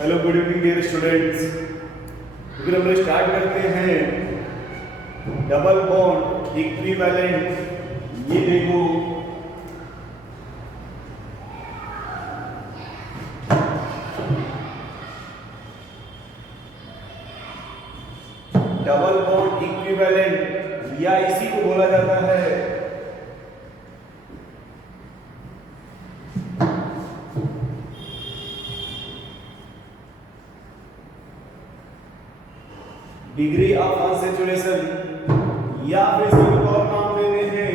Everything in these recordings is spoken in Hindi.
Hello good evening dear students. फिर हम लोग स्टार्ट करते हैं डबल बॉन्ड इक्विवेलेंट। ये देखो डबल बॉन्ड इक्विवेलेंट या इसी को बोला जाता है डिग्री ऑफ अनसैचुरेशन, या फिर इसको और नाम देते हैं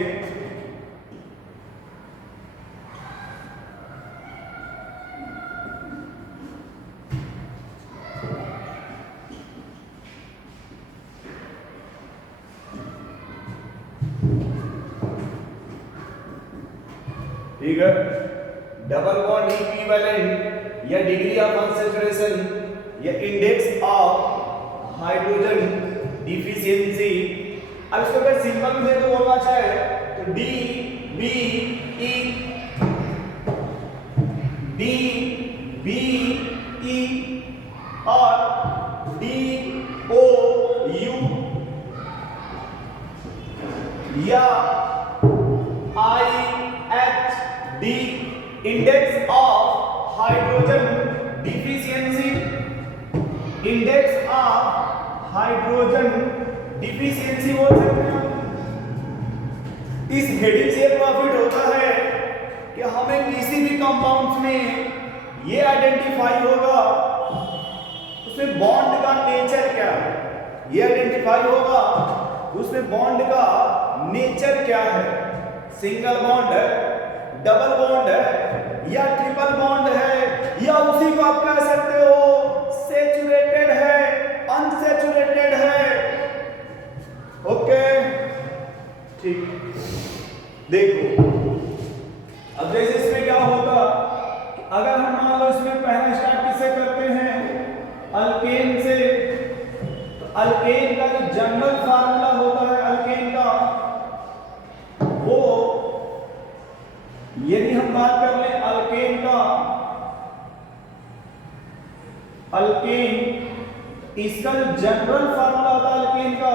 ठीक है। डबल बॉन्ड इक्विवेलेंट या डिग्री ऑफ अनसैचुरेशन या इंडेक्स ऑफ हाइड्रोजन डिफिशियंसी। अब इसको अगर सिंपल में तो बोलना चाहे तो डी बी ई और डी ओ यू या I H D index of hydrogen deficiency. Index of hydrogen deficiency बोल सकते हैं। इस हेडिंग से प्रॉफिट होता है कि हमें किसी भी कंपाउंड में ये आइडेंटिफाई होगा उसमें बॉन्ड का नेचर क्या है। ये आइडेंटिफाई होगा उसमें बॉन्ड का नेचर क्या है। सिंगल बॉन्ड है, डबल बॉन्ड है या ट्रिपल बॉन्ड है, या उसी को आप कह सकते हो सैचुरेटेड है, अनसैचुरेटेड है। ओके ठीक। देखो अब जैसे इसमें क्या होगा, अगर हम मान लो इसमें पहला स्टार्ट किससे करते हैं, अल्केन से, तो अल्केन का जो जनरल फार्मूला होता है अल्केन का, वो यदि हम बात कर लें अल्केन का, अल्केन इसका जो जनरल फार्मूला होता है अल्केन का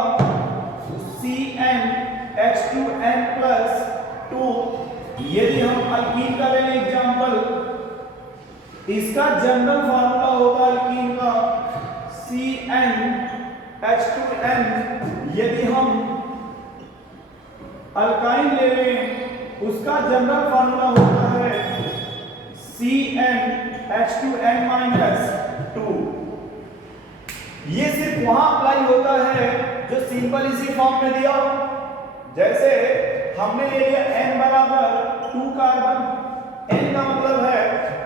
CnH2n+2। यदि हम अल्कीन का ले लें एग्जांपल, इसका जनरल फार्मूला होगा अल्कीन का CnH2n। यदि हम अल्काइन ले लें उसका जनरल फार्मूला होता है CnH2n-2। ये सिर्फ वहां अप्लाई होता है जो सिंपल इसी फॉर्म में दिया। जैसे हमने ले लिया n बराबर 2 कार्बन। n का मतलब है,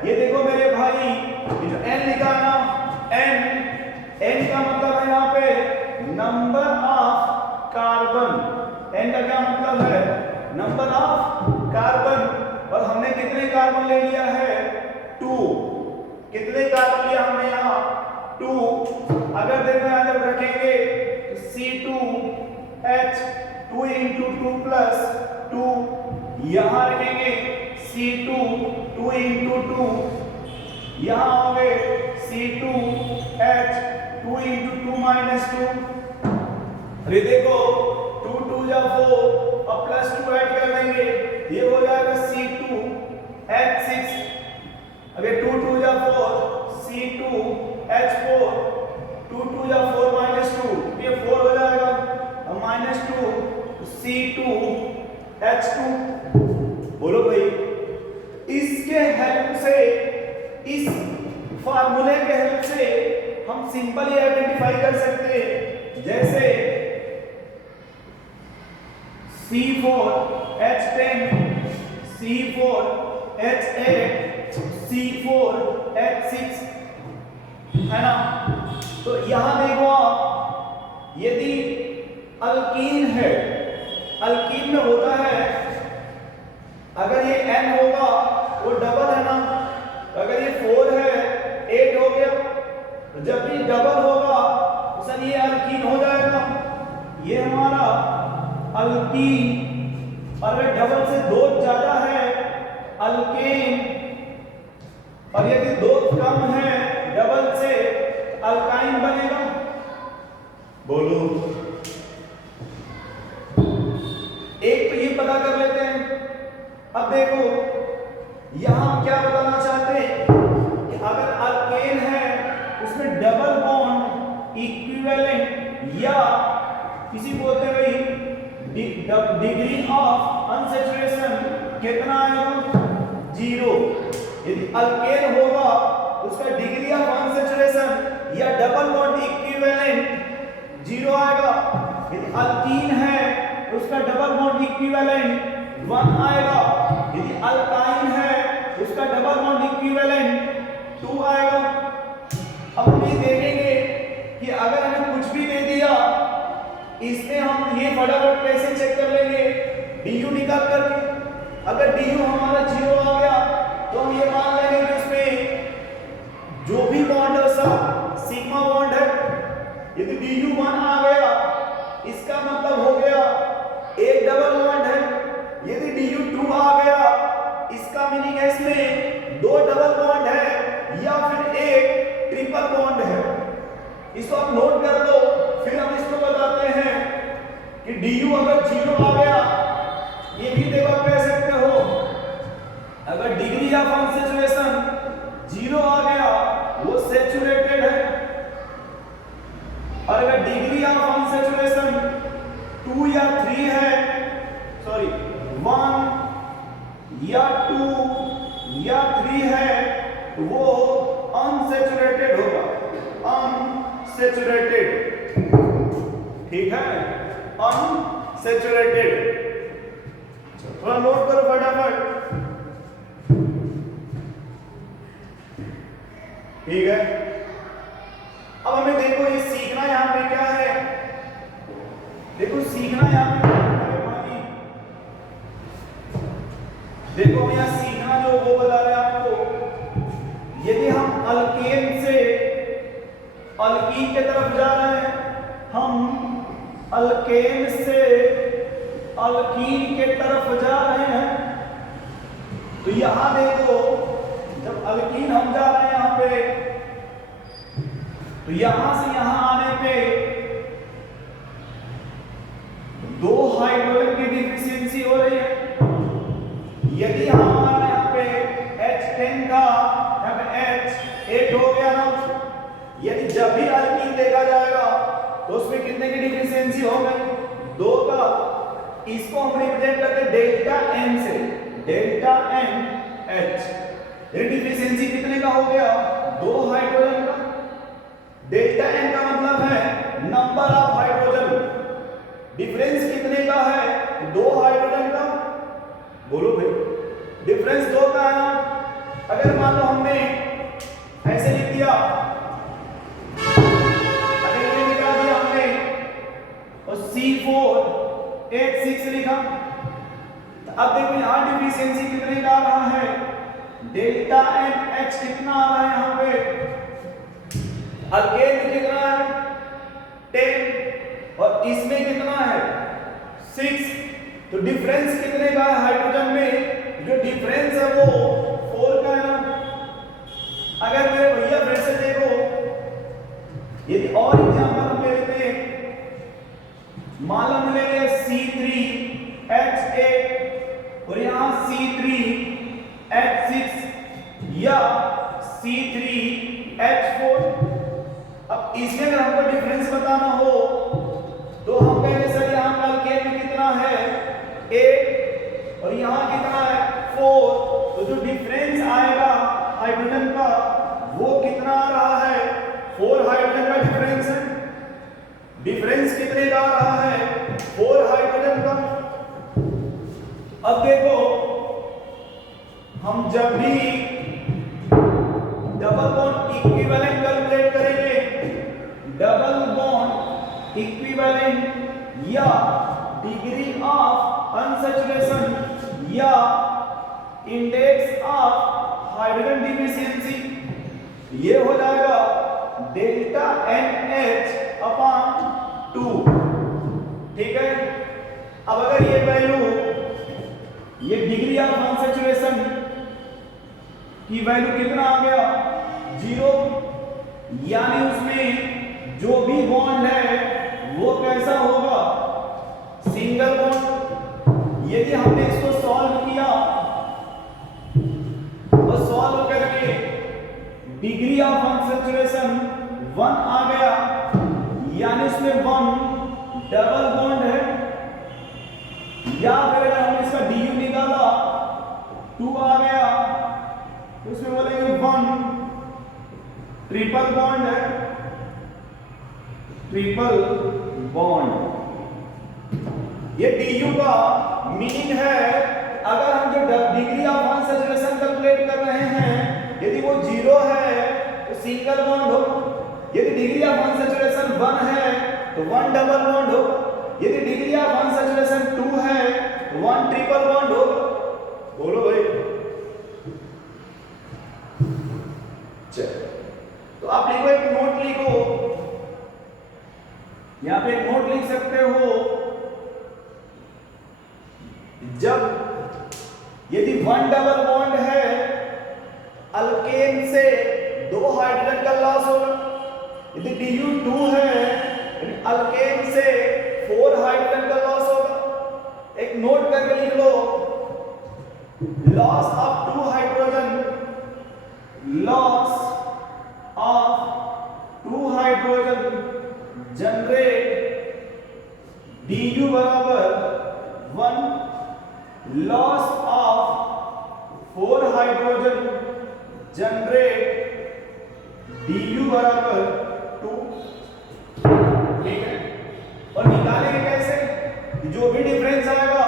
ये देखो मेरे भाई, ये जो n लिखा ना, n का मतलब है यहाँ पे नंबर ऑफ कार्बन। n का क्या मतलब है, नंबर ऑफ कार्बन। और हमने कितने कार्बन ले लिया है, 2। कितने कार्बन लिया हमने यहाँ, 2। अगर देखो यहाँ जब रखेंगे तो C2H 2 × 2 + 2, यहाँ रखेंगे C2 2 × 2, यहाँ होंगे C2H 2 × 2 - 2। अरे देखो 2 2 जा 4 और +2 ऐड कर देंगे, ये हो जाएगा C2H6। अगर 2 2 जा 4 C2H4, 2 2 जा 4 - 2, ये 4 हो जाएगा और -2 C2H2। बोलो भाई, इसके हेल्प से, इस फार्मूले के हेल्प से हम सिंपली आइडेंटिफाई कर सकते हैं। जैसे C4H10, C4H8, C4H6, है ना। तो यहां देखो आप, यदि अल्कीन है, अल्कीन में होता है, अगर ये n होगा वो डबल है ना, तो अगर ये 4 है 8 हो गया, तो जब भी डबल होगा तो सर ये अल्कीन हो जाएगा। ये हमारा अल्कीन। और अगर डबल से 2 ज्यादा है अल्केन, और यदि 2 कम है डबल से अल्काइन बनेगा? बोलो। एक तो ये पता कर लेते हैं। अब देखो यहां हम क्या बताना चाहते हैं कि अगर अल्केन है उसमें डबल बॉन्ड इक्विवेलेंट या किसी बोलते हैं भाई डिग्री ऑफ अनसैचुरेशन कितना आएगा? 0। यदि अल्केन होगा उसका डिग्री ऑफ अनसैचुरेशन या डबल बॉन्ड इक्विवेलेंट 0 आएगा। यदि अल्कीन है उसका डबल बॉन्ड इक्विवेलेंट 1 आएगा। यदि अल्काइन है उसका डबल बॉन्ड इक्विवेलेंट 2 आएगा। अब हम ये देखेंगे कि अगर हमें कुछ भी दे दिया इसमें हम ये फटाफट कैसे चेक कर लेंगे? du निकाल करके। अगर du हमारा 0 आ गया तो हम ये मान लेंगे कि उसमें जो भी बॉन्ड है सब सिग्मा बॉन्ड है। यदि du 1 आ गया इसका मतलब हो गया एक डबल बॉन्ड है। यदि du 2 आ गया इसका मीनिंग है इसमें 2 डबल बॉन्ड है या फिर एक ट्रिपल बॉन्ड है। इसको आप नोट कर लो, फिर हम इसको बताते हैं कि du अगर 0 आ गया, ये भी देखो आप कह सकते हो अगर डिग्री ऑफ अनसैचुरेशन 0 आ गया वो सैचुरेटेड है, और अगर डिग्री ऑफ अनसैचुरेशन 2 या 3 है, सॉरी 1 या 2 या 3 है तो वो अनसैचुरेटेड होगा, अनसैचुरेटेड। ठीक है, अनसैचुरेटेड। थोड़ा नोट करो फटाफट। ठीक है, अब हमें देखो ये सीखना यहां पे क्या है। देखो सीखना यहां पे देखो हम यहां सीखना जो वो बता रहे हैं आपको। यदि हम अल्केन से अल्कीन की तरफ जा रहे हैं, हम अल्केन से अल्कीन के तरफ जा रहे हैं, तो यहां देखो जब अल्कीन हम जा रहे हैं यहां पे, तो यहां से यहां आने पे 2 हाइड्रोजन की डिफिशियंसी हो रही है। यदि हमारा यहाँ पे H10 का यहाँ पे H8 हो गया ना, यदि जब भी अल्कीन देखा जाएगा तो उसमें कितने की डिफिशियंसी हो गई? 2 का। इसको हम रिप्रेजेंट करते हैं डेल्टा N से, डेल्टा NH। डिफिशियंसी कितने का हो गया? 2 हाइड्रोजन का। डेल्टा N का मतलब है नंबर ऑफ हाइड्रोजन, डिफरेंस कितने का है? 2 हाइड्रोजन का। बोलो भाई, डिफरेंस 2 का है ना। अगर मान लो हमने ऐसे लिख दिया, अगर ये निकाल दिया हमने और C4H6 लिखा, तो अब देखो यहां डिफिशियंसी कितने का आ रहा है? डेल्टा NH कितना आ रहा है यहां पे? अल्केन में कितना है? 10, और इसमें कितना है? 6। तो डिफरेंस कितने का है हाइड्रोजन में? जो डिफरेंस है वो 4 का है ना। अगर मेरे भैया फिर से देखो, यदि और एग्जांपल हम ले लेते हैं, मान लो हमने ले लिया C3H8 और यहां C3H6 या C3H4। अब इसमें अगर हमको डिफरेंस बताना हो तो हम कहेंगे सर यहां का अल्केन में कितना है? 8 और यहां कितना है? 4। तो जो डिफरेंस आएगा हाइड्रोजन का वो कितना आ रहा है? 4 हाइड्रोजन का डिफरेंस है। डिफरेंस कितने का आ रहा है? 4 हाइड्रोजन का। अब देखो हम जब भी डबल बॉन्ड इक्विवेलेंट कैलकुलेट करेंगे, डबल बॉन्ड इक्विवेलेंट या डिग्री ऑफ अनसैचुरेशन या इंडेक्स ऑफ हाइड्रोजन डिफिशियंसी, ये हो जाएगा डेल्टा NH अपॉन 2। ठीक है, अब अगर ये वैल्यू, ये डिग्री ऑफ अनसैचुरेशन की वैल्यू कितना आ गया? 0। यानी उसमें जो भी बॉन्ड है वो कैसा होगा, सिंगल बॉन्ड। यदि हमने इसको सॉल्व किया तो सॉल्व करके डिग्री ऑफ अनसैचुरेशन 1 आ गया, यानी उसमें 1 डबल बॉन्ड है। या फिर अगर हमने इसका du निकाला 2 आ गया, तो इसमें बोलेंगे 1 ट्रिपल बॉन्ड है, ट्रिपल बॉन्ड। ये du का मीनिंग है, अगर हम जो डिग्री ऑफ अनसैचुरेशन कैलकुलेट कर रहे हैं, यदि वो 0 है तो सिंगल बॉन्ड हो, यदि डिग्री ऑफ अनसैचुरेशन 1 है तो 1 डबल बॉन्ड हो, यदि डिग्री ऑफ अनसैचुरेशन 2 है तो 1 ट्रिपल बॉन्ड हो। बोलो भाई। चलो, तो आप लिखो, एक नोट लिखो, यहां पे एक नोट लिख सकते हो, जब यदि 1 डबल बॉन्ड है, अल्केन से 2 हाइड्रोजन का लॉस होगा। यदि du 2 है, अल्केन से 4 हाइड्रोजन का लॉस होगा। एक नोट करके लिख लो, loss of 2 hydrogen, loss of 2 hydrogen generate du बराबर 1, loss of 4 hydrogen generate du बराबर 2। ठीक है, और निकालेंगे कैसे, जो भी डिफरेंस आएगा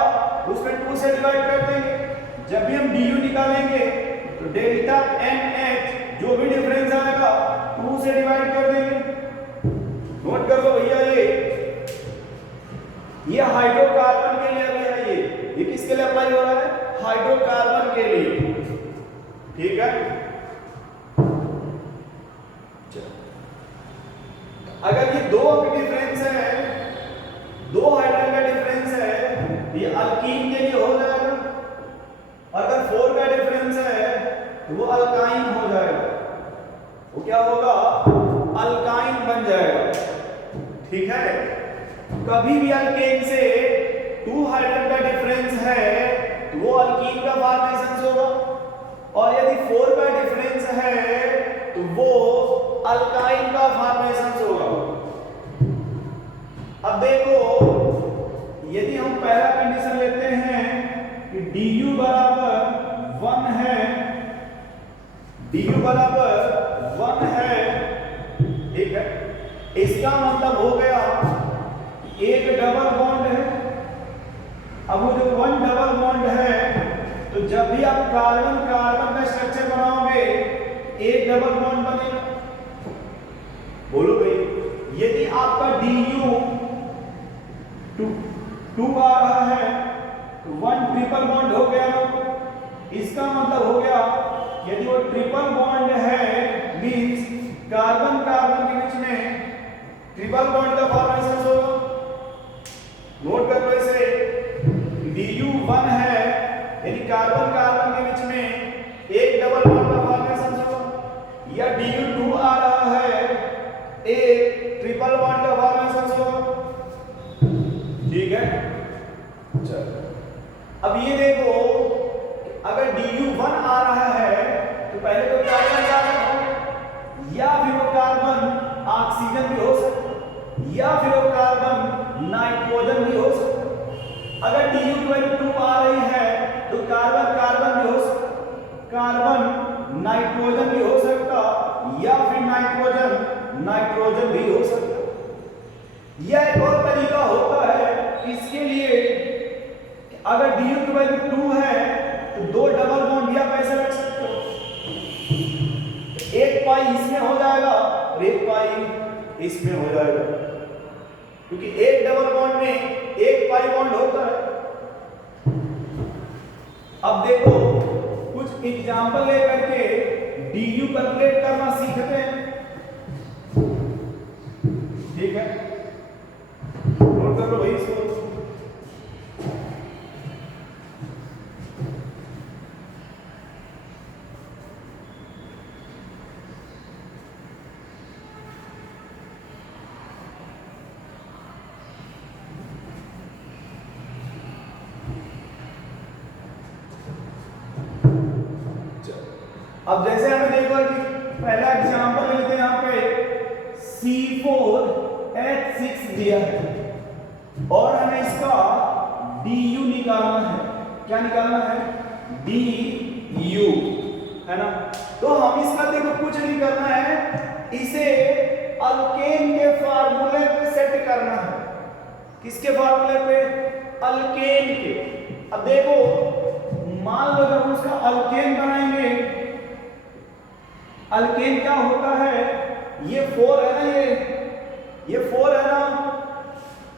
उसमें 2 से डिवाइड कर देंगे। जब भी हम du निकालेंगे तो डेल्टा NH जो भी डिफरेंस आएगा 2 से डिवाइड कर देंगे। नोट कर लो भैया, ये हाइड्रोकार्बन के लिए अभी है, ये किसके लिए अप्लाई हो रहा है, हाइड्रोकार्बन के लिए। ठीक है, अगर ये 2 का डिफरेंस है, 2 हाइड्रोजन का डिफरेंस है, ये अल्कीन के लिए हो जाएगा। अगर 4 का डिफरेंस है तो वो अल्काइन हो जाएगा, वो क्या होगा, अल्काइन बन जाएगा। ठीक है, कभी भी अल्केन से 2 हाइड्रोजन का डिफरेंस है तो वो अल्कीन का फॉर्मेशन होगा, और यदि 4 का डिफरेंस है तो वो अल्काइन का फॉर्मेशन होगा। अब देखो, यदि हम पहला कंडीशन लेते हैं कि du बराबर 1 है, du बराबर 1 है, ठीक है, इसका मतलब हो गया एक डबल बॉन्ड है। अब वो जो 1 डबल बॉन्ड है, तो जब भी आप कार्बन कार्बन का स्ट्रक्चर बनाओगे एक डबल बॉन्ड बनेगा। बोलो भाई, यदि आपका du 2 आ रहा है तो 1 ट्रिपल बॉन्ड हो गया। इसका मतलब हो गया, यदि वो ट्रिपल बॉन्ड है मींस कार्बन कार्बन के बीच में ट्रिपल बॉन्ड का फॉर्मेशन होगा। नोट कर लो इसे, du 1 है, यानी कार्बन कार्बन के बीच में एक डबल बॉन्ड का फॉर्मेशन होगा, या du 2 आ रहा है, एक ट्रिपल बॉन्ड का फॉर्मेशन होगा। ठीक है, चलो अब ये देखो, अगर du 1 आ रहा है तो पहले तो कार्बन कार्बन, या फिर वो कार्बन ऑक्सीजन भी हो सकता, या फिर वो कार्बन नाइट्रोजन भी हो सकता। अगर du की वैल्यू 2 आ रही है तो कार्बन कार्बन भी हो सकता, कार्बन नाइट्रोजन भी हो सकता, या फिर नाइट्रोजन नाइट्रोजन भी हो सकता। यह एक और तरीका होता है इसके लिए, अगर du की वैल्यू 2 है तो 2 डबल बॉन्ड भी आप ऐसे रख सकते हो, एक पाई इसमें हो जाएगा और एक पाई इसमें हो जाएगा, क्योंकि एक डबल बॉन्ड में एक पाई बॉन्ड होता है। अब देखो, कुछ एग्जांपल लेकर के du कैलकुलेट करना सीखते हैं। ठीक है, नोट कर लो भाई इसको। अब जैसे हमें देखो कि पहला एग्जांपल लेते हैं यहाँ पे C4H6 दिया है और हमें इसका DU निकालना है। क्या निकालना है? DU, है ना। तो हम इसका देखो कुछ नहीं करना है, इसे अल्केन के फार्मूले पे सेट करना है। किसके फार्मूले पे? अल्केन के। अब देखो मान लो जब हम उसका अल्केन बनाएंगे, अल्केन क्या होता है? ये 4 है ना, ये 4 है ना,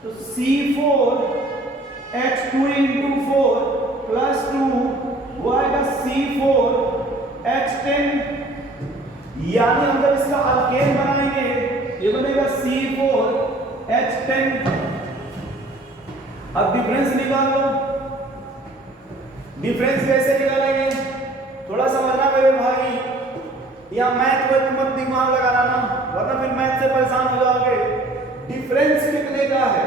तो C4H2 into 4 plus 2 वो आएगा C4H10। यानी हम जब इसका अल्केन बनाएंगे ये बनेगा C4H10। अब डिफरेंस निकाल लो। डिफरेंस कैसे निकालेंगे? थोड़ा समझना मेरे भाई, या मैथ मत दिमाग लगाना ना, वरना फिर मैथ से परेशान हो जाओगे। डिफरेंस कितने का है?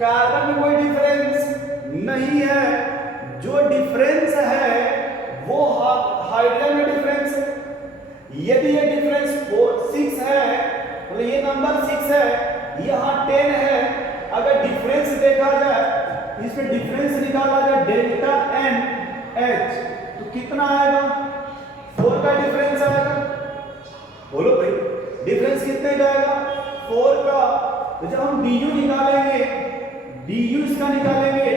कार्बन में कोई डिफरेंस नहीं है, जो डिफरेंस है वो हाइड्रोजन में डिफरेंस है। यदि ये डिफरेंस 6 है, मतलब ये नंबर 6 है, यहाँ 10 है, अगर डिफरेंस देखा जाए, इसमें डिफरेंस निकाला जाए डेल्टा एन एच, तो कितना आएगा? 4 का डिफरेंस आएगा। बोलो भाई, डिफरेंस कितने का आएगा? 4 का। तो जब हम DU निकालेंगे, DU इसका निकालेंगे,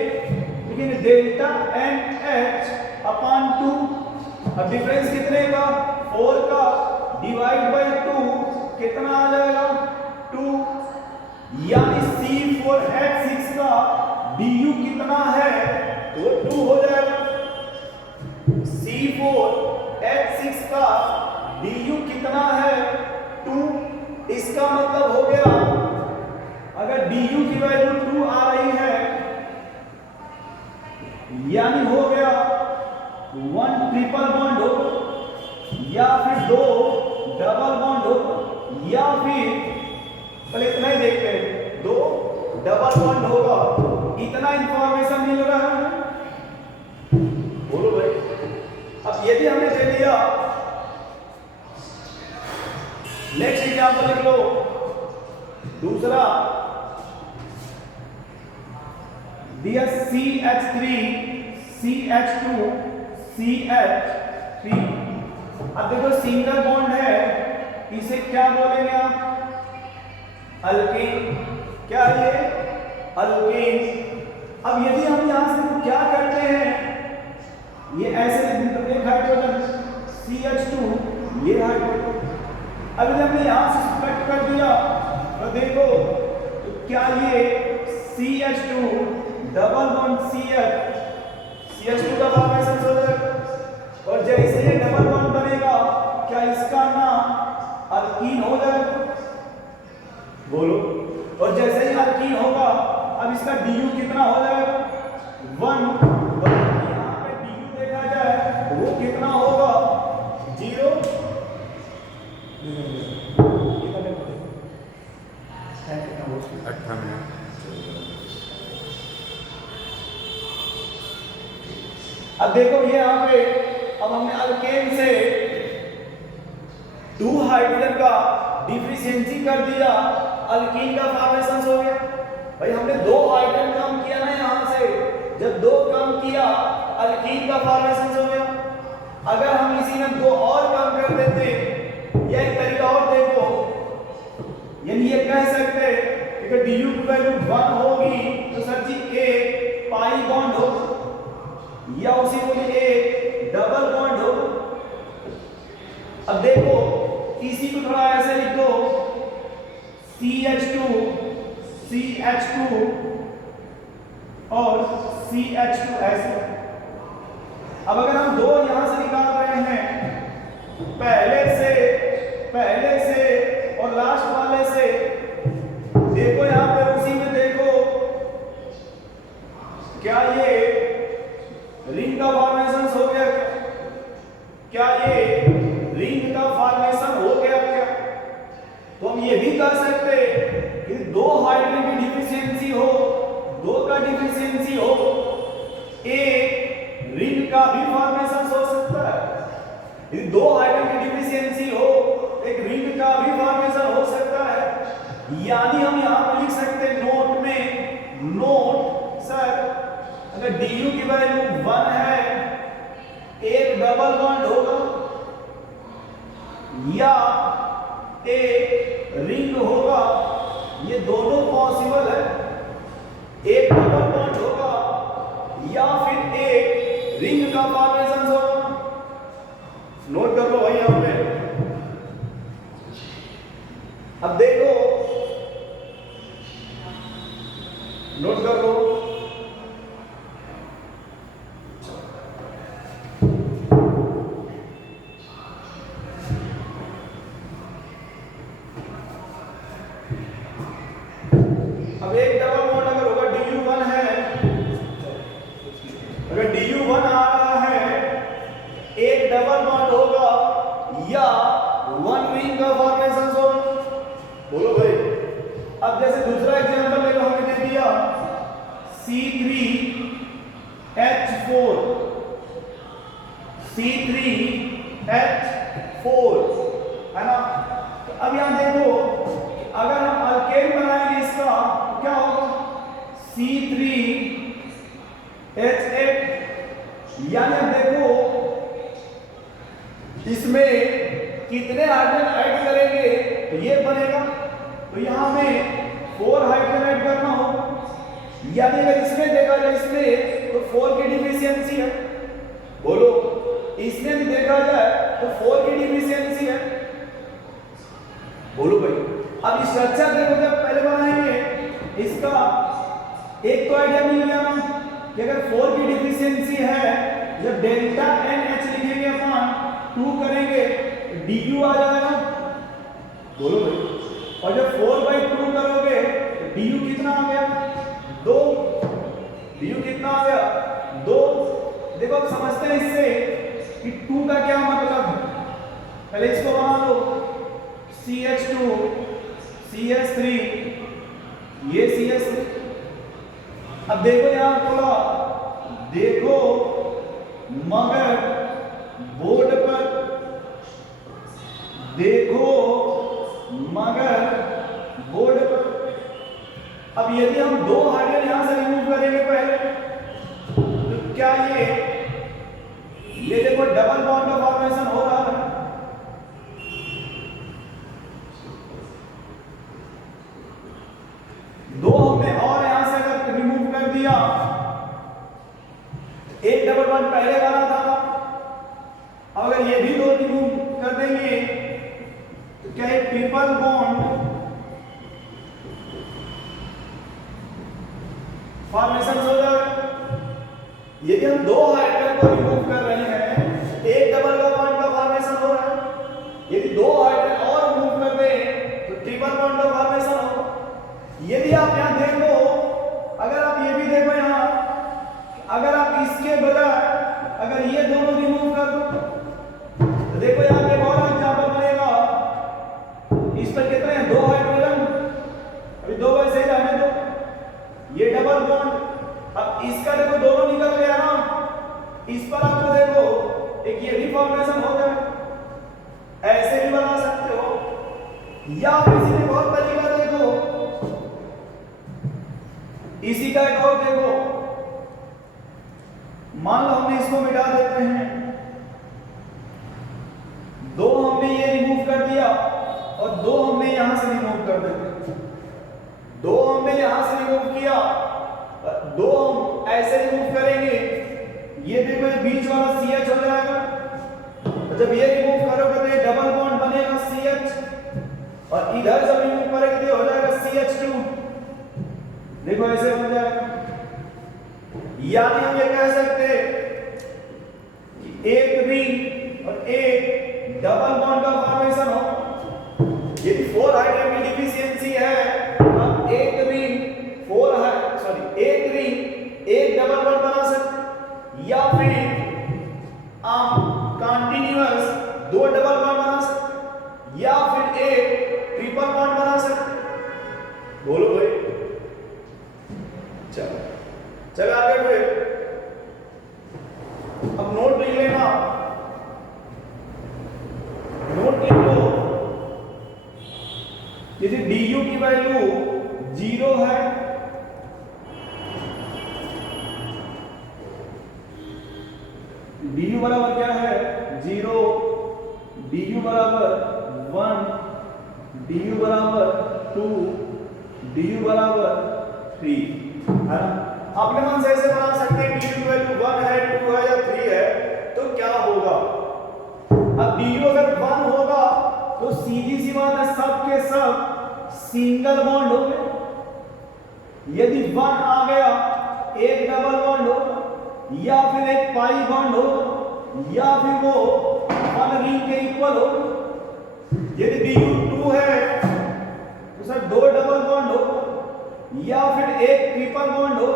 लेकिन डेल्टा एन एच अपॉन 2। अब डिफरेंस कितने का? 4 का डिवाइड बाय 2 कितना आ जाएगा? 2। यानी C4H6 का DU कितना है? तो 2 हो जाएगा। C4H6 का DU कितना है? 2। इसका मतलब हो गया, अगर DU की वैल्यू 2 आ रही है, यानी हो गया 1 ट्रिपल बॉन्ड हो, या फिर 2 डबल बॉन्ड हो, या फिर पहले इतना ही देखते हैं, 2 डबल बॉन्ड होगा। इतना इंफॉर्मेशन मिल रहा है। बोलो भाई। अब यदि हमने दे दिया, नेक्स्ट एग्जांपल लिख लो, दूसरा दिया CH3 CH2 CH3। अब देखो सिंगल बॉन्ड है, इसे क्या बोलेंगे आप? अल्केन। क्या ये? अल्केन। अब यदि हम यहां से क्या करते हैं, ये ऐसे एक हाइड्रोजन CH2, ये हाइड्रोजन, अब हमने यहां से सब्ट्रैक्ट कर दिया, तो देखो तो क्या ये CH2 डबल बॉन्ड CH2 का फॉर्मेशन हो जाएगा, और जैसे ये डबल बॉन्ड बनेगा, क्या इसका नाम अल्कीन हो जाएगा? बोलो। और जैसे ही अल्कीन होगा, अब इसका DU कितना हो जाएगा? 1। और यहाँ पे DU देखा जाए तो वो कितना होगा? 0। अब देखो ये यहाँ पे, अब हमने अल्केन से 2 हाइड्रोजन का डिफिशियंसी कर दिया, अल्कीन का फॉर्मेशन हो गया। भाई हमने 2 हाइड्रोजन कम किया ना यहाँ से, जब 2 कम किया, अल्कीन का फॉर्मेशन हो गया। अगर हम इसी में 2 और कम कर देते, या एक तरीका और देखो, यानी ये कह सकते कि अगर DU की वैल्यू 1 होगी तो सर जी एक पाई बॉन्ड हो, या उसी को एक डबल बॉन्ड हो। अब देखो इसी को थोड़ा ऐसे लिख दो, CH2 और CH2 ऐसे। अब अगर हम 2 यहां से निकाल रहे हैं, पहले से और लास्ट वाले से, देखो यहां पे उसी में देखो, क्या ये रिंग का फॉर्मेशन हो गया? क्या ये रिंग का फॉर्मेशन हो गया क्या? तो हम ये भी कर सकते कि 2 हाइड्रोजन की डिफिशियंसी हो, 2 का डिफिशियंसी हो, एक रिंग का भी फॉर्मेशन हो सकता है। दो हाइड्रोजन की डिफिशियंसी हो, एक रिंग का भी फॉर्मेशन हो सकता है। यानी हम यहां पे लिख सकते हैं नोट में, नोट सर अगर du की वैल्यू 1 है, एक डबल बॉन्ड होगा या एक रिंग होगा, ये दोनों पॉसिबल है। एक डबल बॉन्ड होगा या फिर एक रिंग का फॉर्मेशन होगा। नोट कर लो भाई यहां पे। अब देखो, नोट कर लो। अब एक डबल बॉन्ड अगर होगा, du1 है, अगर du1 आ रहा है, एक डबल बॉन्ड होगा या वन रिंग का फॉर्मेशन होगा। बोलो भाई। अब जैसे दूसरा एग्जांपल ले लो, हमने दे दिया C3H4 है ना। तो अब यहां देखो, अगर हम अल्केन बनाएंगे इसका तो क्या होगा, C3H8। यानी अब देखो इसमें कितने हाइड्रोजन ऐड करेंगे तो ये बनेगा, तो यहां हमें 4 हाइड्रोजन ऐड करना होगा। यानी अगर इसमें देखा जाए, इसमें तो 4 की डिफिशियंसी है। बोलो, इसमें भी देखा जाए तो 4 की डिफिशियंसी है। बोलो भाई। अब स्ट्रक्चर देखो, जब पहले बनाएंगे इसका एक तो आइडिया मिल गया ना कि अगर 4 की डिफिशियंसी है, जब डेल्टा NH लिखेंगे अपन 2 करेंगे du आ जाएगा। बोलो भाई। और जब 4/2 करोगे तो du कितना आ गया, 2। du कितना आ गया, 2। देखो अब समझते हैं इससे कि 2 का क्या मतलब है। पहले इसको बना लो, CH2 CH3, ये CH3। अब देखो यहां बोला, देखो मगर बोर्ड पर, देखो मगर बोर्ड पर। अब यदि हम 2 हाइड्रोजन यहां से रिमूव करेंगे पहले, तो क्या ये देखो डबल बॉन्ड का फॉर्मेशन हो रहा है। दो हमने और यहां से अगर रिमूव कर दिया, एक डबल बॉन्ड पहले बना था, अगर ये भी 2 रिमूव कर देंगे तो क्या है, ट्रिपल बॉन्ड फॉर्मेशन हो जाएगा। यदि हम 2 हाइड्रोजन को रिमूव कर रहे हैं, एक डबल का बॉन्ड का फॉर्मेशन हो रहा है। यदि 2 हाइड्रोजन और रिमूव कर दें तो ट्रिपल बॉन्ड का फॉर्मेशन होगा। यदि आप यहां देखो, अगर आप ये भी देखो यहां, अगर आप इसके बजाय अगर ये दोनों रिमूव कर दो तो देखो यहां पे और एग्जांपल बनेगा। इस पर कितने हैं, 2 हाइड्रोजन, अभी 2 वैसे ही जाने दो, ये डबल बॉन्ड। अब इसका देखो दोनों निकल गया ना, इस पर आपको देखो एक ये भी फॉर्मेशन हो गया। ऐसे भी बना सकते हो, या फिर इसी में और तरीका देखो, इसी का एक और देखो। मान लो हमने इसको मिटा देते हैं, 2 हमने ये रिमूव कर दिया और 2 हमने यहां से रिमूव कर देते। 2 हमने यहां से रिमूव किया, 2 हम ऐसे रिमूव करेंगे। ये देखो ये बीच वाला CH हो जाएगा। जब ये रिमूव करोगे तो ये डबल बॉन्ड बनेगा CH, और इधर जब रिमूव करेंगे तो हो जाएगा CH2। देखो ऐसे हो जाएगा। यानी हम ये कह सकते कि एक रिंग और एक डबल बॉन्ड का फॉर्मेशन हो। यदि 4 हाइड्रोजन की डिफिशियंसी है, तो एक रिंग 4 है, सॉरी एक रिंग एक डबल बॉन्ड बना सकते, या फिर आप कंटीन्यूअस 2 डबल बॉन्ड बना सकते, या फिर एक ट्रिपल बॉन्ड बना सकते। बोलो भाई। चलो आगे फिर। अब नोट लिख लेना, यदि du की वैल्यू 0 है du बराबर क्या है 0, du बराबर 1, du बराबर 2, du बराबर 3 है ना। अपने मन से ऐसे बना सकते हैं du की वैल्यू 1 है 2 है या 3 है तो क्या होगा। अब du अगर 1 होगा तो सीधी सी बात है सब के सब सिंगल बॉन्ड हो गए। यदि 1 आ गया एक डबल बॉन्ड होगा या फिर एक पाई बॉन्ड हो या फिर वो 1 रिंग के इक्वल हो। यदि du 2 है तो सर 2 डबल बॉन्ड हो या फिर एक ट्रिपल बॉन्ड हो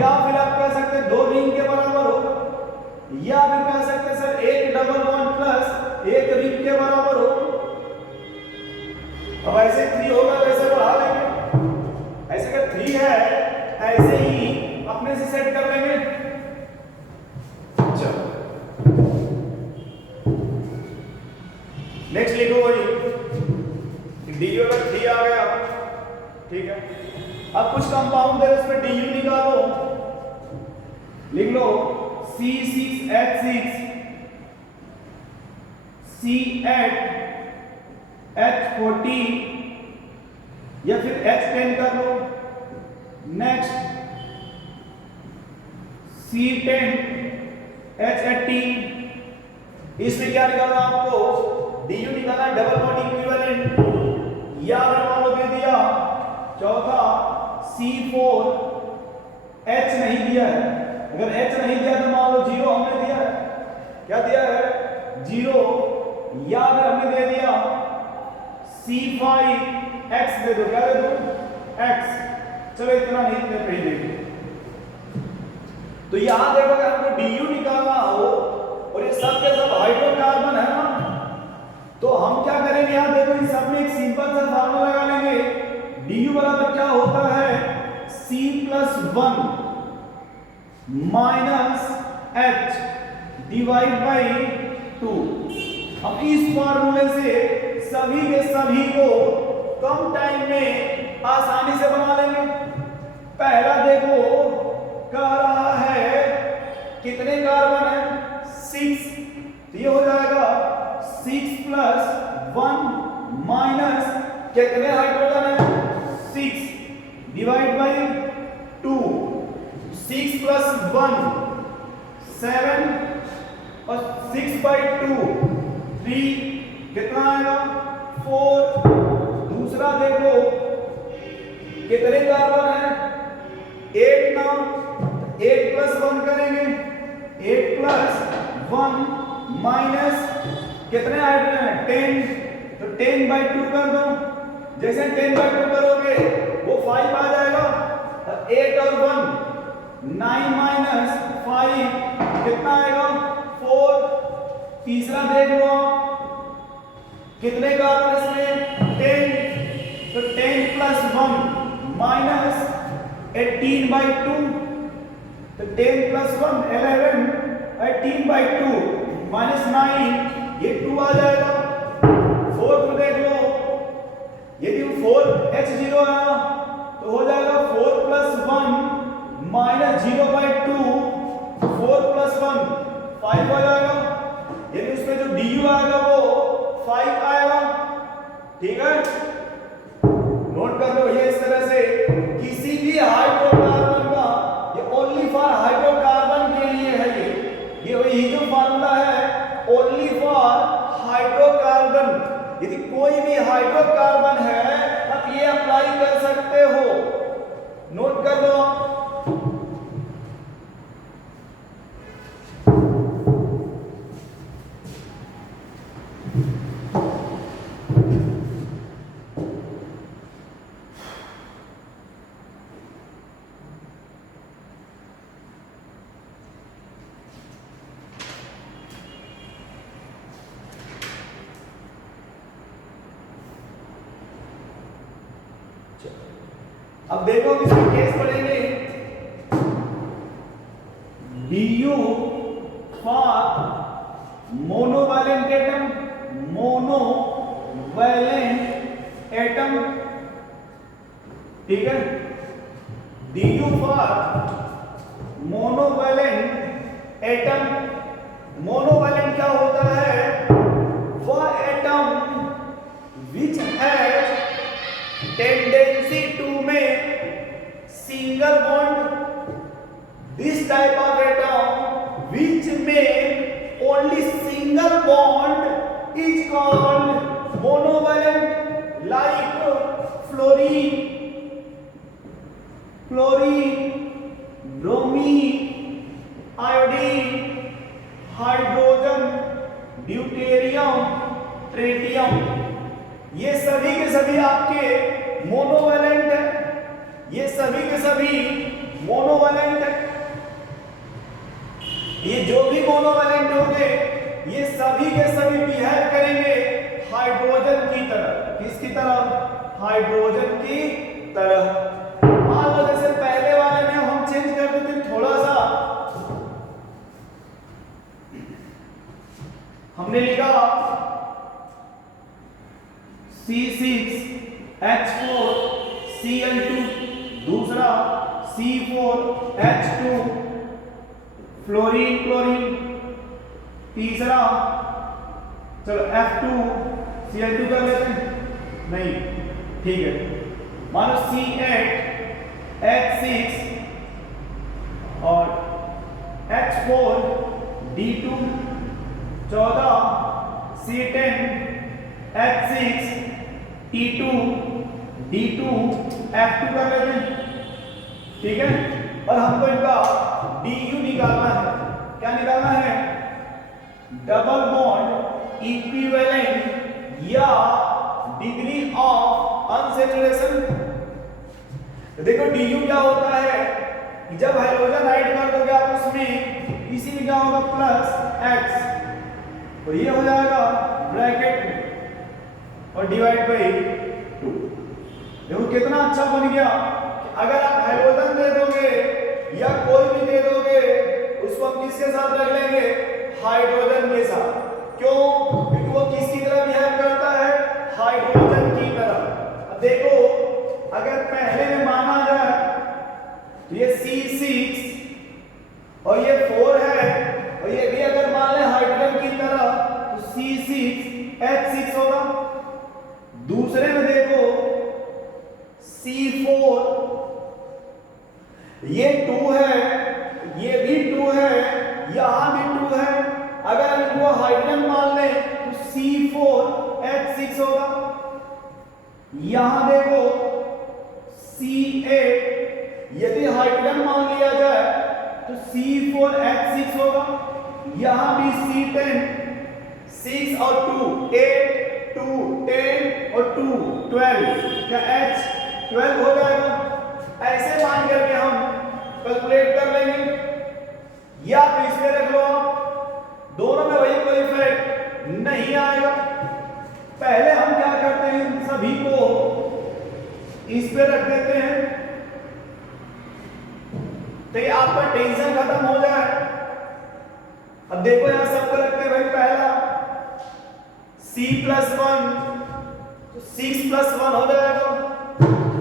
या फिर आप कह सकते हैं 2 रिंग के बराबर हो या फिर कह सकते हैं सर एक डबल बॉन्ड प्लस एक रिंग के बराबर हो। अब ऐसे 3 होगा वैसे बढ़ा लेंगे, ऐसे अगर 3 है ऐसे ही अपने से सेट कर लेंगे। चलो नेक्स्ट लिखो वही du अगर 3 आ गया ठीक है। अब कुछ कंपाउंड है उसमें du निकालो, लिख लो C6H6 C8H14 या फिर H10 कर लो। नेक्स्ट C10H18, इसमें क्या निकालना आपको du निकालना डबल बॉन्ड इक्विवेलेंट या फिर मान लो दे दिया। चौथा C4H नहीं दिया है, अगर H नहीं दिया तो मान लो 0 हमने दिया है, क्या दिया है 0 या फिर हमने दे दिया C5X दे दो, क्या दे दो X। चलो इतना नहीं दे पहले तो यहां देखो अगर हमको du निकालना हो और ये सब के सब हाइड्रोकार्बन है ना तो हम क्या करेंगे यहां देखो इन सब में एक सिंपल सा फार्मूला लगा लेंगे। du बराबर क्या होता है C+1 minus H divide by 2। अब इस फार्मूले से सभी के सभी को कम टाइम में आसानी से बना लेंगे। पहला देखो कह रहा है कितने कार्बन है 6, तो ये हो जाएगा 6 + 1 माइनस कितने हाइड्रोजन है 6 डिवाइड बाई 2। 6 + 1 7 और 6/2 3 कितना आएगा 4। दूसरा देखो कितने कार्बन है 8 ना, 8 + 1 करेंगे 8 + 1 माइनस कितने हाइड्रोजन है 10, तो 10/2 कर दो। जैसे 10/2 करोगे वो 5 आ जाएगा, 8 और 1 9 माइनस 5 कितना आएगा 4। तीसरा देख लो कितने कार्बन इसमें 10, तो 10 + 1 माइनस 18/2, तो 10 + 1 11, 18/2 माइनस 9 ये 2 आ जाएगा। फोर्थ देख लो यदि 4H0 है तो हो जाएगा 4 + 1 माइनस 0/2, 4 + 1 5 हो जाएगा। यदि उसमें जो du आएगा वो 5 आएगा। ठीक है नोट कर लो ये इस तरह से किसी भी हाइड्रोकार्बन का ये ओनली फॉर हाइड्रोकार्बन के लिए है। ये जो फार्मूला है ओनली फॉर हाइड्रोकार्बन। यदि कोई भी हाइड्रोकार्बन है आप ये अप्लाई कर सकते हो। नोट कर लो अब देखो इसमें केस पढ़ेंगे du for monovalent atom, monovalent atom, monovalent atom, monovalent atom, monovalent atom, monovalent atom, monovalent atom, monovalent atom, monovalent atom, monovalent atom, monovalent atom, atom, ठीक है। DU for monovalent atom. Monovalent क्या होता है? वह atom which has tendency to make single bond. This type of atom which make only single bond is called monovalent, like fluorine, bromine, iodine, hydrogen, deuterium, tritium. ये सभी के सभी आपके मोनोवैलेंट है। ये सभी के सभी मोनोवैलेंट है। ये जो भी मोनोवैलेंट होंगे ये सभी के सभी बिहेव करेंगे हाइड्रोजन की तरह। किसकी तरह? हाइड्रोजन की तरह। मान लो जैसे पहले वाले में हम चेंज कर देते थोड़ा सा, हमने लिखा C6H4Cl2, दूसरा C4H2 फ्लोरीन क्लोरीन, तीसरा चलो F2Cl2 कर लेते हैं, नहीं ठीक है। मानो C8H6 और H4D2, 14 C10H6T2D2F2 कर लेते हैं, ठीक है। और हमको इनका DU निकालना है। क्या निकालना है? डबल बॉन्ड इक्विवेलेंट या डिग्री ऑफ अनसैचुरेशन। देखो DU क्या होता है कि जब हाइड्रोजन ऐड कर दोगे आप उसमें, इसी में क्या होगा? प्लस X, तो ये हो जाएगा ब्रैकेट में और डिवाइड बाई 2। देखो कितना अच्छा बन गया। अगर आप हाइड्रोजन दे दोगे या कोई भी दे दोगे उसको हम किसके साथ रख लेंगे? हाइड्रोजन के साथ। क्यों? क्योंकि वो किसकी तरह बिहेव करता है? हाइड्रोजन की तरह। अब देखो अगर पहले में माना जाए तो ये C6 और ये 4 है, और ये भी अगर मान ले हाइड्रोजन की तरह तो C6H6 होगा। दूसरे में देखो C4, ये 2 है, ये भी 2 है, यहां भी 2 है। अगर हम इनको हाइड्रोजन मान ले तो C4H6 होगा। यहां देखो C8, यदि हाइड्रोजन मान लिया जाए तो C4H6 होगा। यहां भी C10, 6 और 2 8, 2 10 और 2 12, क्या H12 हो जाएगा? ऐसे मान करके हम कैलकुलेट कर लेंगे, या तो इस पे रख लो आप, दोनों में वही कोई इफेक्ट नहीं आएगा। पहले हम क्या करते हैं, सभी को इस पे रख देते हैं तो ये आपका टेंशन खत्म हो जाए। अब देखो यहां सबको रखते हैं भाई। पहला C+1 तो 6+1 हो जाएगा।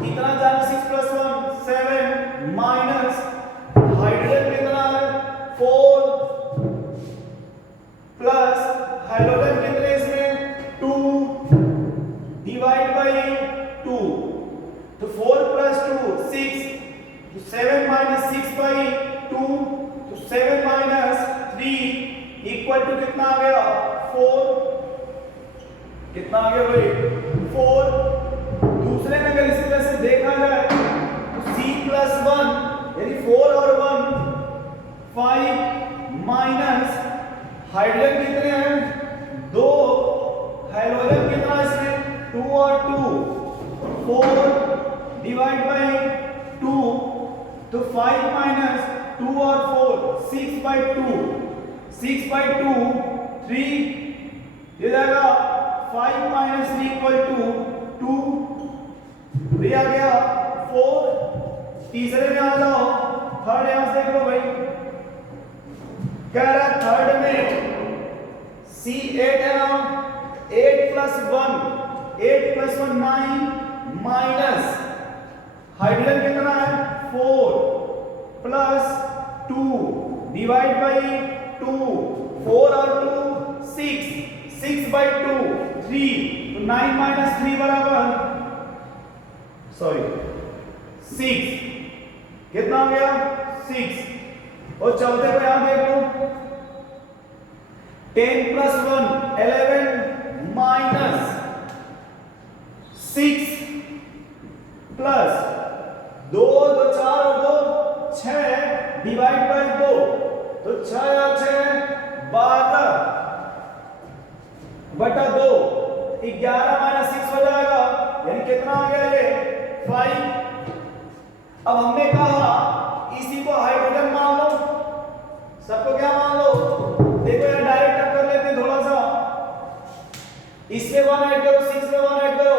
कितना जाएगा? 6+1 7 माइनस हाइड्रोजन कितना है? 4 प्लस हाइड्रोजन कितने इसमें? 2 डिवाइड बाई 2, तो 4 प्लस 2 6, तो 7 माइनस 6 बाई 2, तो 7 माइनस 3 इक्वल टू कितना आ गया? 4। कितना आ गया भाई? 4। दूसरे में अगर इसी तरह से देखा जाए तो C+1 यानी 4 और 1 5 माइनस हाइड्रोजन कितने हैं? 2, हाइड्रोजन कितना इसमें? 2 और 2 4 डिवाइड बाई 2, तो 5 माइनस 2 और 4 6/2, 6/2 3, ये जाएगा 5 माइनस 3 इक्वल टू 2, ये आ गया 4। तीसरे में आ जाओ, थर्ड यहां से देख लो भाई। कह रहा है थर्ड में C8 है ना, 8 + 1 9, माइनस हाइड्रोजन कितना है 4 प्लस 2 डिवाइड बाई 2 4 और 2 6 6 बाई 2 3 तो 9 माइनस 3 बराबर सॉरी 6 कितना आ गया 6 और चौथे को यहां देख लो 10 प्लस 1 11 माइनस 6 प्लस 2 2 4 और 2 6 डिवाइड बाय 2 तो 6 और 6 12 बटा 2 11 माइनस 6 हो जाएगा यानी कितना आ गया ये 5। अब हमने कहा इसी को हाइड्रोजन मान लो सबको क्या मान लो देखो यार डायरेक्ट कर लेते हैं थोड़ा सा इसमें 1 ऐड करो 6 में 1 ऐड करो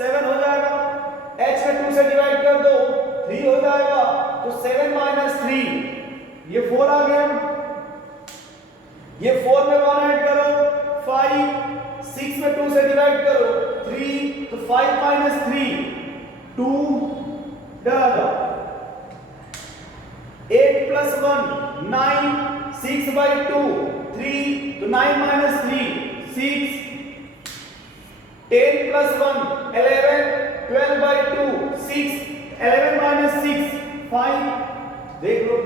7 हो जाएगा h में 2 से डिवाइड कर दो 3 हो जाएगा तो 7 माइनस 3 ये 4 आ गया ये 4 में 1 ऐड करो 5 6 में 2 से डिवाइड करो 3 तो 5 माइनस 3 2 डरा 8 प्लस 1 9 6 by 2 3 तो 9 minus 3 6 10 plus 1 11 12 by 2 6 11 minus 6 5 देख लो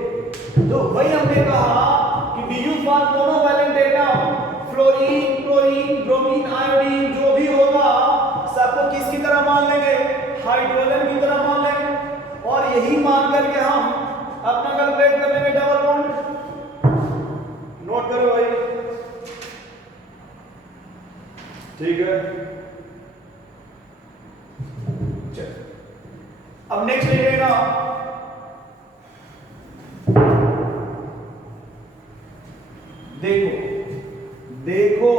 तो वही हमने कहा कि du for monovalent atom fluorine chlorine bromine iodine जो भी होगा सबको किसकी तरह मान लेंगे हाइड्रोजन की तरह मान लेंगे और यही मान करके हम अपना कैलकुलेट कर लेंगे डबल बॉन्ड नोट करो भाई ठीक है चल अब नेक्स्ट लिखेगा देखो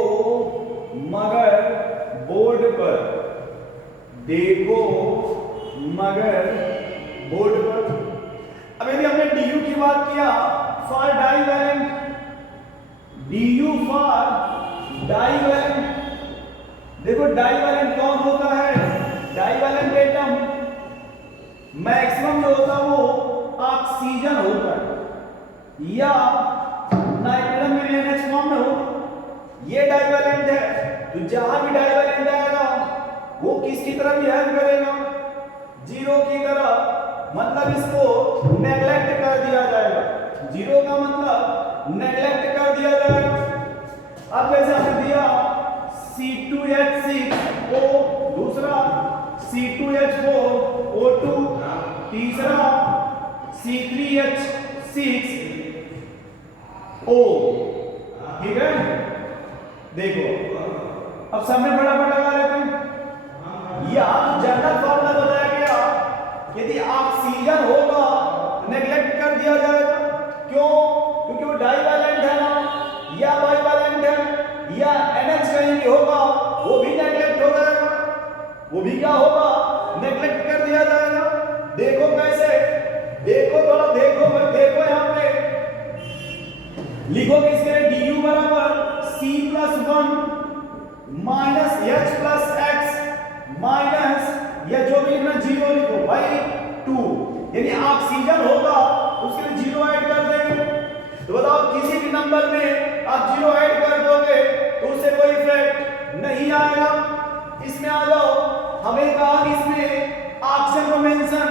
मगर बोर्ड पर अब यदि हमने du की बात किया for divalent du for divalent देखो डाइवैलेंट कौन होता है डाइवैलेंट एटम मैक्सिमम जो होता है वो ऑक्सीजन होता है या नाइट्रोजन में NH फॉर्म में हो ये डाइवैलेंट है तो जहां भी डाइवैलेंट आएगा वो किसकी तरह बिहेव करेगा जीरो की तरह मतलब इसको नेग्लेक्ट कर दिया जाएगा जीरो का मतलब नेग्लेक्ट कर दिया जाएगा अब जैसे हमने दिया C2H6O दूसरा C2H4O2 तीसरा C3H6O ठीक है देखो अब सब में फटाफट लगा लेते हैं ये आप जनरल फॉर्मूला बताया गया यदि ऑक्सीजन होगा नेग्लेक्ट कर दिया जाएगा क्यों क्योंकि वो डाइवैलेंट है ना या बाइवैलेंट है या NH कहीं भी होगा वो भी नेग्लेक्ट हो जाएगा वो भी क्या होगा नेग्लेक्ट कर दिया जाएगा देखो कैसे देखो थोड़ा देखो यहां पे लिखो किसके लिए du बराबर C plus 1 minus H plus X minus या जो भी लिखना जीरो लिखो भाई 2 यानी ऑक्सीजन होगा उसके लिए जीरो ऐड कर देंगे तो बताओ किसी भी नंबर में आप जीरो ऐड कर दोगे तो उससे कोई इफेक्ट नहीं आएगा इसमें आ जाओ हमें कहा कि इसमें ऑक्सीजन को मेंशन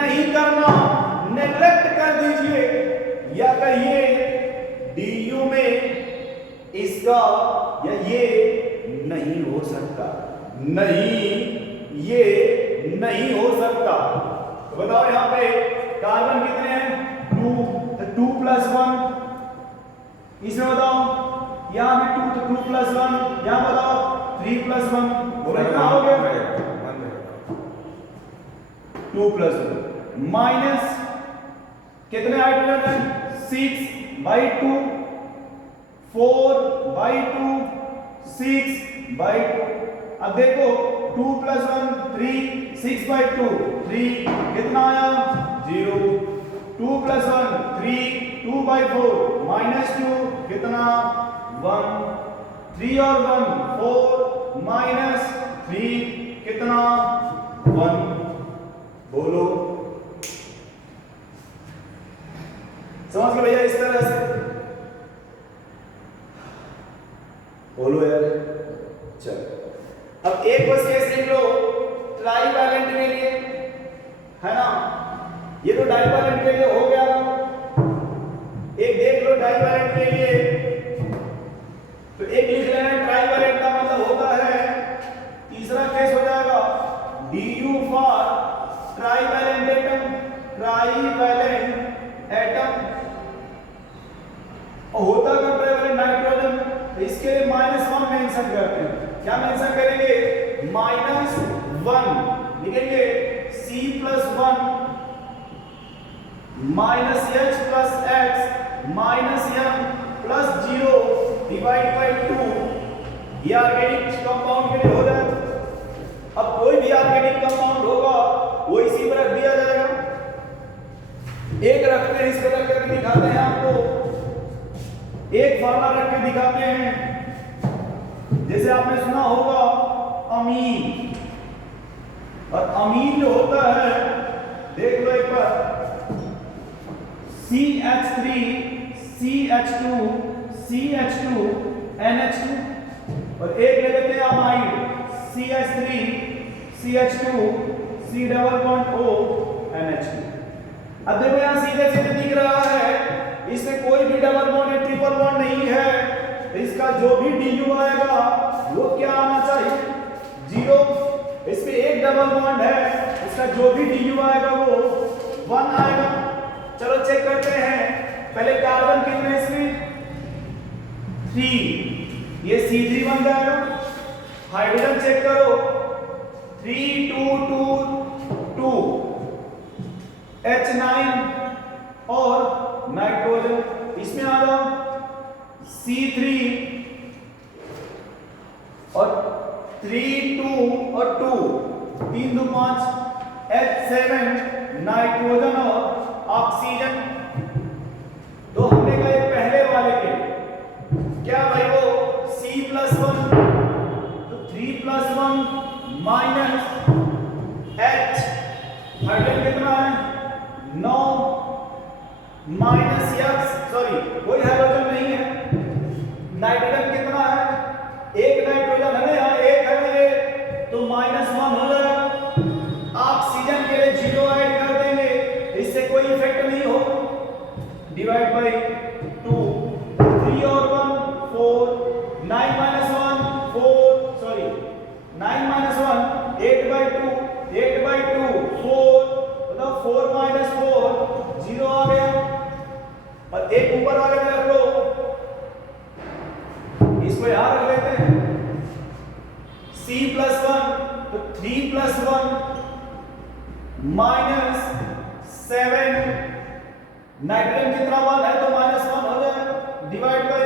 नहीं करना नेग्लेक्ट कर दीजिए या कहिए du में इसका या ये नहीं हो सकता ये नहीं हो सकता तो बताओ यहां पे कार्बन कितने हैं 2 प्लस 1 इसमें बताओ यहां पे 2 तो 2 प्लस 1 यहां बताओ 3 प्लस 1 कितना हो गया 2 प्लस 1 माइनस कितने हाइड्रोजन हैं 6 बाई 2 4 बाई 2 6 बाई 2 अब देखो 2 प्लस 1 3 6 बाई 2 3 कितना आया 0 2 प्लस 1 3 2 बाई 4 माइनस 2 कितना 1 3 और 1 4 माइनस 3 कितना बोलो, समझ गए भैया? इस तरह से बोलो यार। चलो अब एक बस केस लिख लो ट्राइवैलेंट के लिए, है ना? ये तो डाइवैलेंट के लिए हो गया ना। एक देख लो डाइवैलेंट के लिए, तो एक लिख लेना ट्राइवैलेंट का मतलब होता है, तीसरा केस हो जाएगा du for trivalent atom, trivalent atom. और होता का ट्राइवैलेंट नाइट्रोजन, तो इसके लिए -1 मेंशन करते हैं। क्या मेंशन करेंगे? -1 लिखेंगे, C+1 -H + X -M + 0 divide by 2। ये ऑर्गेनिक कंपाउंड के लिए हो जाए। अब कोई भी ऑर्गेनिक कंपाउंड होगा वो इसी पर रख दिया जाएगा। एक रखते हैं, इस पर रख करके दिखाते हैं आपको। एक फॉर्मूला रख के दिखाते हैं। जैसे आपने सुना होगा अमीन, और अमीन जो होता है, देख लो एक बार, CH3 CH2 CH2 NH2, और एक ले लेते हैं amide, CH3 CH2 C+O NH2। अब देखो यहां सीधे सीधे दिख रहा है, इसमें कोई भी डबल बॉन्ड या ट्रिपल बॉन्ड नहीं है। इसका जो भी DU आएगा वो क्या आना चाहिए? 0। इसमें एक डबल बॉन्ड है, इसका जो भी DU आएगा वो 1 आएगा। चलो चेक करते हैं। पहले कार्बन कितने इसमें? 3, ये C3 बन जाएगा। हाइड्रोजन चेक करो, 3 2 2 2 H9, और नाइट्रोजन इसमें आ जाओ, C3 और 3 2 और 2 3 2 5 H7 नाइट्रोजन और ऑक्सीजन। तो हमने कहा पहले वाले के क्या भाई, वो C+1, तो 3+1 H, हाइड्रोजन कितना है? 9 -X, सॉरी कोई हाइड्रोजन नहीं है। नाइट्रोजन कितना है? एक नाइट्रोजन है ना, यहाँ एक है ना ये, तो -1 हो जाएगा। ऑक्सीजन के लिए 0 ऐड कर देंगे, इससे कोई इफेक्ट नहीं हो। डिवाइड बाय 2, 3 और 1 4, 9 -1 4, सॉरी 9 -1 8/2 8/2 4, मतलब 4 - 4 0 आ गया। और एक ऊपर वाले में रख लो, इसको यहां रख लेते हैं C+1, तो 3+1 -7, नाइट्रोजन कितना 1 है तो -1 हो जाएगा। डिवाइड बाय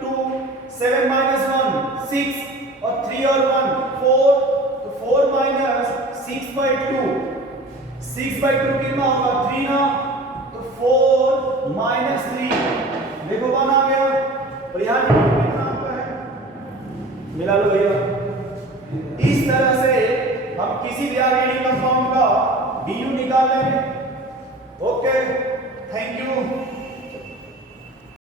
2, 7 -1 6, और 3 और 1 4, तो 4 - 6/2 6/2 कितना होगा? 3 ना, तो 4 - 3, देखो 1 आ गया। और यहाँ कितना आपका है? मिला लो भैया। इस तरह से हम किसी भी ऑर्गेनिक कंपाउंड का DU निकाल लेंगे। ओके।